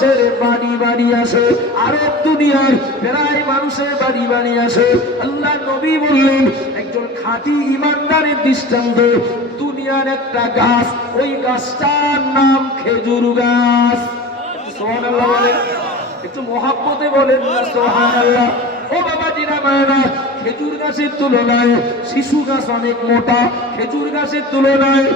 মানুষের বাড়ি বাড়ি আসে, আরব দুনিয়ার প্রায় মানুষের বাড়ি বাড়ি আসে। আল্লাহ নবী বললেন একজন খাঁটি ইমানদারের দৃষ্টান্ত দুনিয়ার একটা গাছ, ওই গাছটার নাম খেজুর গাছ। সুবহানাল্লাহ বলেন, একটু মহাব্বতে বলেন না সুবহানাল্লাহ। ও বাবাজিরা মায়েরা, খেজুর গাছের তুলনায় শিশু গাছ অনেক মোটা, খেজুর গাছের তুলনায়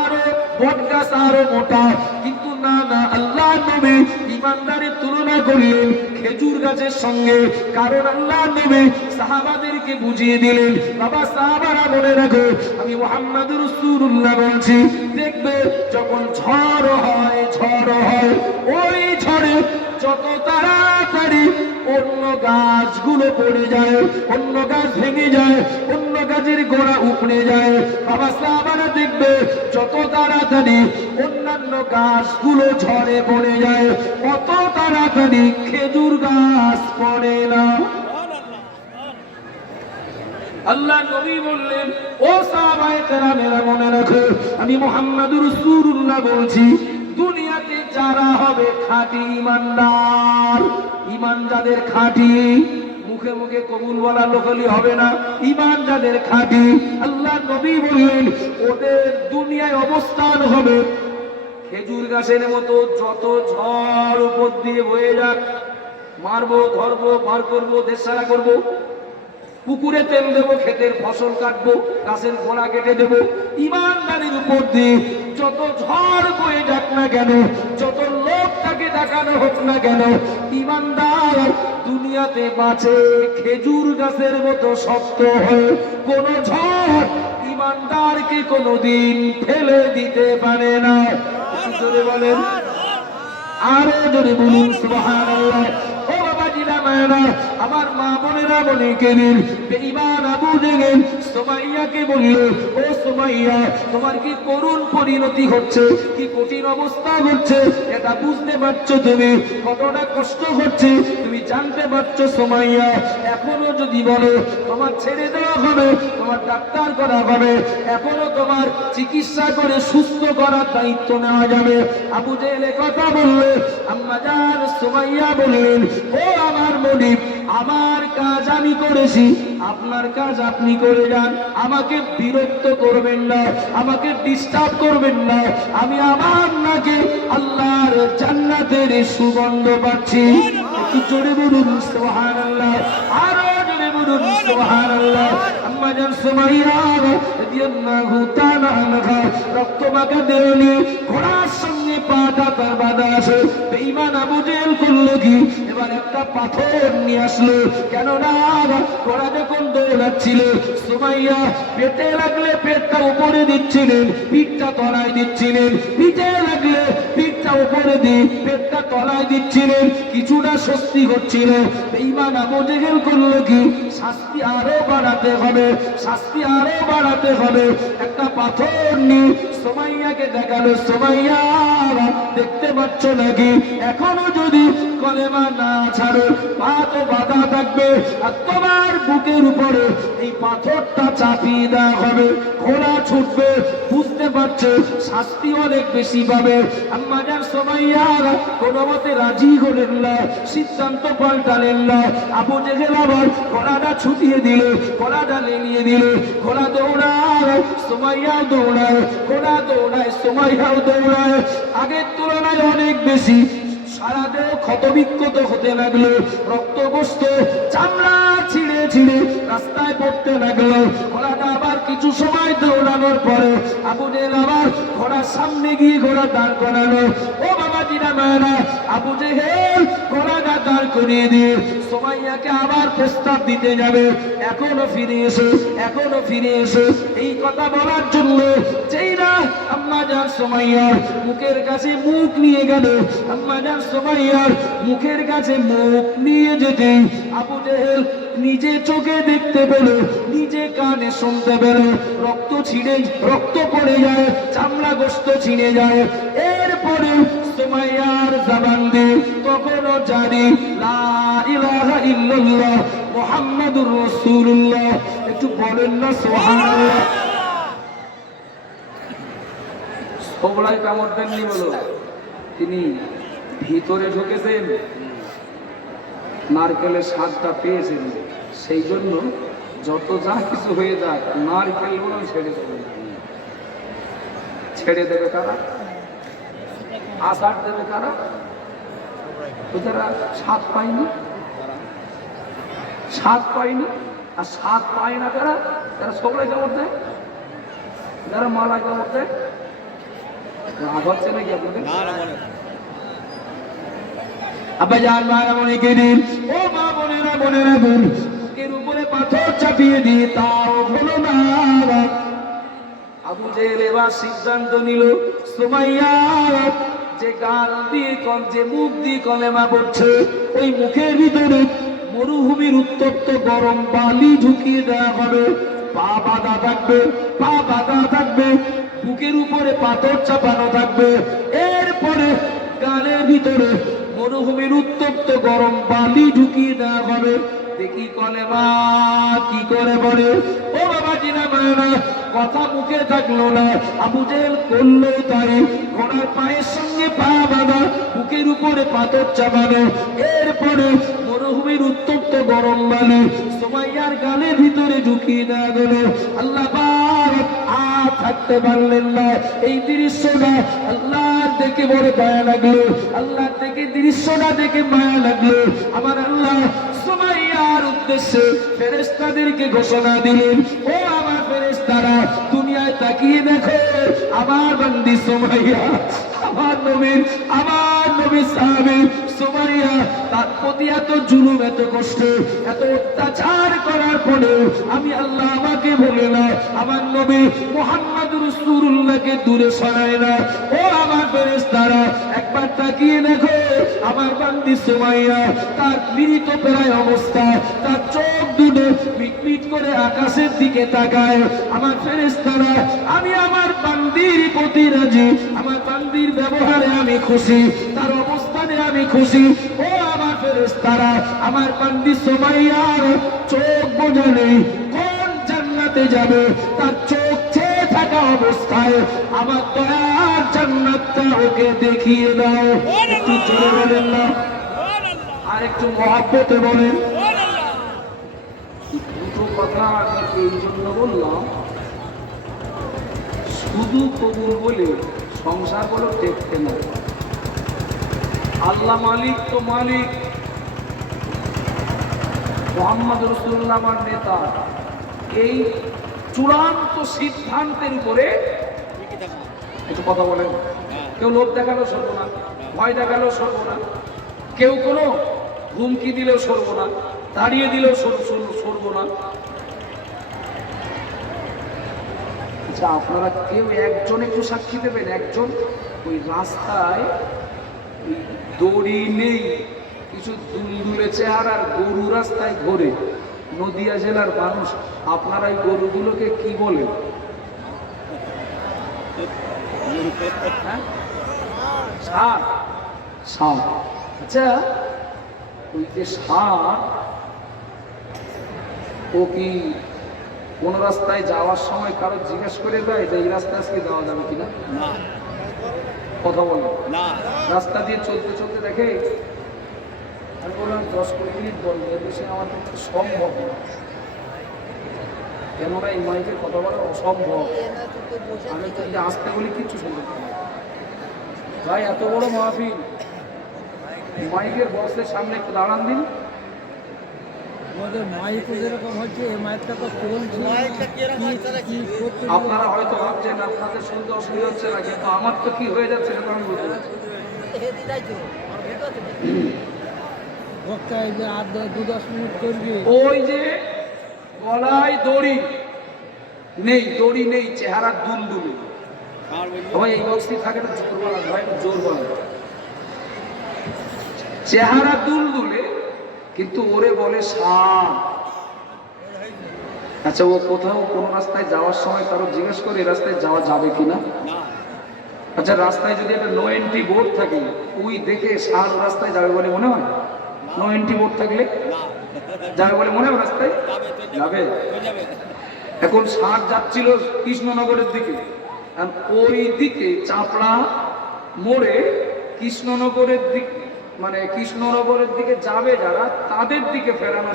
আরো বট গাছ আরো মোটা, কিন্তু না না, আল্লাহ নবী ইমানদারের তুলনা করলেন খেজুর গাছের সঙ্গে। কারণ আল্লাহ নবী সাহাবাদেরকে বুঝিয়ে দিলেন, বাবা সাহাবারা মনে রাখো, আমি মুহাম্মদুর রাসূলুল্লাহ বলছি, দেখবে যখন ঝড় হয় ওই ঝড়ে যত তাড়াতাড়ি অন্য গাছগুলো পড়ে যায়, অন্য গাছ ভেঙে যায়, অন্য গাছের গোড়া উপড়ে যায়, বাবা সাহাবারা দেখবে যত তাড়াতাড়ি অন্যান্য গাছগুলো ঝড়ে পড়ে যায়, অত তাড়াতাড়ি খেজুর গাছ পড়ে না। আল্লাহ নবী বললেন, ও সাহাবায়ে কেরামেরা মনে রাখো, আমি মুহাম্মদুর রাসূলুল্লাহ বলছি, দুনিয়াতে যারা হবে খাঁটি ইমানদার, ইমান যাদের খাঁটি, মুখে মুখে কবুল বলা লোকলি হবে না, ইমান যাদের খাঁটি, আল্লাহ নবী বললেন ওদের দুনিয়ায় অবস্থান হবে খেজুর গাছের মতো। যত ঝড় উপর দিয়ে বয়ে যাক, মারবো ধরবো বার করবো দেশসারা করবো, পুকুরে তেল দেবো, ক্ষেতের ফসল কাটবো, গাছের গোড়া কেটে দেবো, ইমানদারির উপর দিয়ে যত ঝড় বয়ে যাক না কেন, যত লোক তাকে দেখানো হোক না কেন, ইমানদার দুনিয়াতে বাঁচে খেজুর গাছের মতো শক্ত হয়ে। কোন ঝড় ইমানদারকে কোনোদিন ফেলে দিতে পারে না। জোরে বলেন, আরো জোরে বলুন সুবহানাল্লাহ। ও বাবাজিরা মায়েরা, আমার মা বোনেরা মনে কেনেন, বেঈমান আবু জেহেল সুমাইয়াকে বলল, ও সুমাইয়া, তোমার কি করুণ পরিণতি হচ্ছে, কি কঠিন অবস্থা হচ্ছে, এটা বুঝতে পারছো তুমি, কতটা কষ্ট হচ্ছে তুমি জানতে পারছো সুমাইয়া। এখনো যদি বলো তোমার ছেড়ে দেওয়া হবে, তোমার ডাক্তার করা হবে, এখনো তোমার চিকিৎসা করে সুস্থ করার দায়িত্ব নেওয়া যাবে। আবু জেহেল কথা বললে, আম্মা জান সুমাইয়া বললেন, ও আমার মনিব, আমার কাজ আমি করেছি, আপনার কাজ আপনি করে যান, আমাকে বিরক্ত করবেন না, আমাকে ডিস্টার্ব করবেন না, আমি আমার নাকে আল্লাহর জান্নাতের সুগন্ধ পাচ্ছি। একটু জোরে বলুন সুবহানাল্লাহ, আরো জোরে বলুন সুবহানাল্লাহ। আম্মা জান সুমাইয়া রাদিয়াল্লাহু তাআলা আনহা রক্তমাখা দেওয়ানি ঘোড়ার সঙ্গে পাটা তার বাঁধা আছে। বেঈমান আবু জেহেল করলো কি, এবার একটা পাথর নিয়ে আসলো, কেননা ঘোড়া যখন দৌড়াচ্ছিল সুমাইয়া পেটে লাগলে পেটটা উপরে দিচ্ছিলেন, পিঠটা তলায় দিচ্ছিলেন, পিঠে লাগলে পিঠটা উপরে দিয়ে পেটটা তলায় দিচ্ছিলেন, কিছুটা স্বস্তি হচ্ছিল। বেঈমান আবু জেহেল করলো কি, শাস্তি আরো বাড়াতে হবে, শাস্তি আরো বাড়াতে হবে। একটা পাথর নিয়ে সুমাইয়াকে দেখালো, সুমাইয়া দেখতে পাচ্ছ নাকি, এখনো যদি কলেমা না ছাড়ো পা তো বাধা থাকবে, আর তোমার বুকের উপরে এই পাথরটা চাপিয়ে দেওয়া হবে, ঘোড়া ছুটবে, বুঝতে পারছো শাস্তি অনেক বেশি পাবে। আম্মা জান সুমাইয়া কোনো মতে রাজি হলেন না, সিদ্ধান্ত পাল্টালেন না। আবু জেহেল আবার ঘোড়াটা ছুটিয়ে দিল, ঘোড়াটা লেলিয়ে দিল, ঘোড়া দৌড়ায়, সুমাইয়াও দৌড়ায়, ঘোড়া দৌড়ায়, সুমাইয়াও দৌড়ায়, আগের তুলনায় অনেক বেশি। সারা দেহ ক্ষতবিক্ষত হতে লাগলো, রক্তগ্রস্ত, চামড়া ছিঁড়ে ছিঁড়ে রাস্তায় পড়তে লাগলো। ঘোড়াটা আবার কিছু সময় দৌড়ানোর পরে আবু জেহেল আবার ঘোড়ার সামনে গিয়ে ঘোড়া দাঁড় করালো। ও বাবাজিরা মায়েরা, আবু জেহেল ঘোড়াটা দাঁড় করিয়ে দিয়ে সুমাইয়াকে আবার প্রস্তাব দিতে যাবে, এখনো ফিরে এসো, এখনো ফিরে এসো, এই কথা বলার জন্য যেই না আম্মা জান সুমাইয়ার মুখের কাছে মুখ নিয়ে গেল, আম্মা জান সুমাইয়ার মুখের কাছে মুখ নিয়ে যেতে আবু জেহেল নিজে চোখে দেখতে পেল, নিজে কানে শুনতে পেল, রক্ত পড়ে যায়, চামড়া গোস্ত ছিঁড়ে যায়। এরপরে সুমাইয়ার জবান দিয়ে তখনও জানি লা ইলাহা ইল্লাল্লাহ মুহাম্মাদুর রাসূলুল্লাহ। একটু বলেন না সুবহানাল্লাহ। ওবলাই কামড় দেননি বলো, তিনি ভিতরে ঢুকেছেন, নারকেলের স্বাদটা পেয়েছেন, সেই জন্য যত যা কিছু হয়ে যাক নারকেল গুলো ছেড়ে দেবে। ছেড়ে দেবে কারা? আসার দেবে কারা? যারা স্বাদ পায়নি, স্বাদ পায়নি। আর স্বাদ পায় না কারা? যারা সবাই কামড় দেয়, যারা মালা কামড় দেয়। রাগ হচ্ছে নাকি আপনাদের? আব্বাজান মারা মনে দিন, ও মা বোনেরা বোনেরা বোন, বুকের উপরে পাথর চাপিয়ে দিয়ে তাও হলো না। আবু জেহেল এবার সিদ্ধান্ত নিল, সুমাইয়া যে গাল দিয়ে যে মুখ দিয়ে কলেমা পড়ছে, ওই মুখের ভিতরে মরুভূমির উত্তপ্ত গরম বালি ঢুকিয়ে দেওয়া হবে। পা বাঁধা থাকবে, পা বাঁধা থাকবে, বুকের উপরে পাথর চাপানো থাকবে। এরপরে গালের ভিতরে মরুভূমির উত্তপ্ত গরম বালি ঢুকিয়ে দেওয়া হবে। দেখি কলেমা কি করে বলে। ও বাবা জিনা মায়না, কথা মুখে থাকলো না। আবু জেহেল করলো তাই, ঘোড়ার পায়ের সঙ্গে পা বাঁধা, বুকের উপরে পাথর চাপানো। এরপরে মরুভূমির উত্তপ্ত গরম বালি সুমাইয়ার গালের ভিতরে ঢুকিয়ে দেওয়া গেল। আল্লাহ পাক আর থাকতে পারলেন না। এই দৃশ্যটা আল্লাহ দেখে বড় দয়া লাগলো, আল্লাহ দেখে দৃশ্যটা দেখে মায়া লাগলো। আমার আল্লাহ সুমাইয়ার উদ্দেশ্যে ফেরেশতাদেরকে ঘোষণা দিলেন, ও আমার ফেরেশতারা, দুনিয়ায় তাকিয়ে দেখো আমার বান্দি সুমাইয়া, আমার নবীর সাহাবী সুমাইয়া, তার প্রতি এত জুলুম, এত কষ্ট, এত অত্যাচার করার পরেও আমি আল্লাহ আমাকে বলে না, আমার নবী মুহাম্মদুর রাসূলুল্লাহকে দূরে সরায় না। ও আমার ফেরেশতারা, একবার তাকিয়ে দেখো আমার বান্দি সুমাইয়া, তার মৃত প্রায় অবস্থা, তার চোখ দুটো মিটমিট করে আকাশের দিকে তাকায়। আমার ফেরেশতারা, আমি আমার বান্দির প্রতি রাজি, আমার বান্দির ব্যবহারে আমি খুশি, তার অবস্থানে আমি খুশি। ও আমার ফেরেশতারা, আমার বান্দি সুমাইয়ার চোখ বোঝা নেই, কোন জান্নাতে যাবে তার চোখ চেয়ে থাকা অবস্থায় আমার দয়ার জান্নাতটা ওকে দেখিয়ে দাও। একটু জোরে বলেন না, আর একটু মহব্বতে বলেন। দুটো কথা আমি এই জন্য বললাম, শুধু কবুল বলে সংসার বলো টেকতে না। আল্লাহ মালিক তো মালিক, মুহাম্মদ রাসূলুল্লাহ আমার নেতা, এই চূড়ান্ত সিদ্ধান্তের উপরে একটু কথা বলেন। কেউ লোভ দেখালেও সরবো না, ভয় দেখালেও সরবো না, কেউ কোনো হুমকি দিলেও সরবো না, দাঁড়িয়ে দিলেও সরবো না। আচ্ছা, আপনারা কেউ একজন একটু সাক্ষী দেবেন, একজন ওই রাস্তায় দড়ি নেই, কিছু দুলদুলে চেহারার গরু রাস্তায় ঘোরে, নদিয়া জেলার মানুষ, আপনারা এই গরুগুলোকে কি বলেন? ষাঁড়। ষাঁড়। আচ্ছা, ওই যে ষাঁড়, ও কি কোন রাস্তায় যাওয়ার সময় কারো জিজ্ঞেস করে দেয় যে এই রাস্তায় আজকে যাওয়া যাবে কিনা? কথা বলে না। রাস্তা দিয়ে চলতে চলতে দেখে, আমি বললাম 10-20 মিনিট বলবো, এর বেশি আমার পক্ষে সম্ভব না, কেননা এই মাইকের কথা বলা অসম্ভব। আমি তো আসতে বলি কিচ্ছু শুনতে পারি না ভাই, এত বড় মাহফিল, মাইকের বক্সের সামনে একটু দাঁড়ান দিন। আপনারা হয়তো ভাবছেন আপনাদের শুনতে অসুবিধা হচ্ছে না, কিন্তু আমার তো কি হয়ে যাচ্ছে সেটা আমি বলতে পারছি। ওই যে গলায় দড়ি নেই, দড়ি নেই, চেহারা দুলদুলি। সবাই এই বক্সটি থাকে না, জোর বলা হয়, জোর বলা, চেহারা দুলদুলে, কিন্তু ওরে বলে সাপ। আচ্ছা, ও কোথাও কোন রাস্তায় যাওয়ার সময় কারো জিজ্ঞেস করে এই রাস্তায় যাওয়া যাবে কিনা? আচ্ছা, রাস্তায় যদি একটা নো এন্ট্রি বোর্ড থাকে, ওই দেখে সাপ রাস্তায় যাবে বলে মনে হয়? নো এন্ট্রি বোর্ড থাকলে যাবে বলে মনে হয় রাস্তায় যাবে? এখন সাপ যাচ্ছিল কৃষ্ণনগরের দিকে, ওই দিকে চাপড়া মোড়ে কৃষ্ণনগরের দিক, মানে কৃষ্ণনগরের দিকে যাবে যারা, তাদের দিকে ফেরানো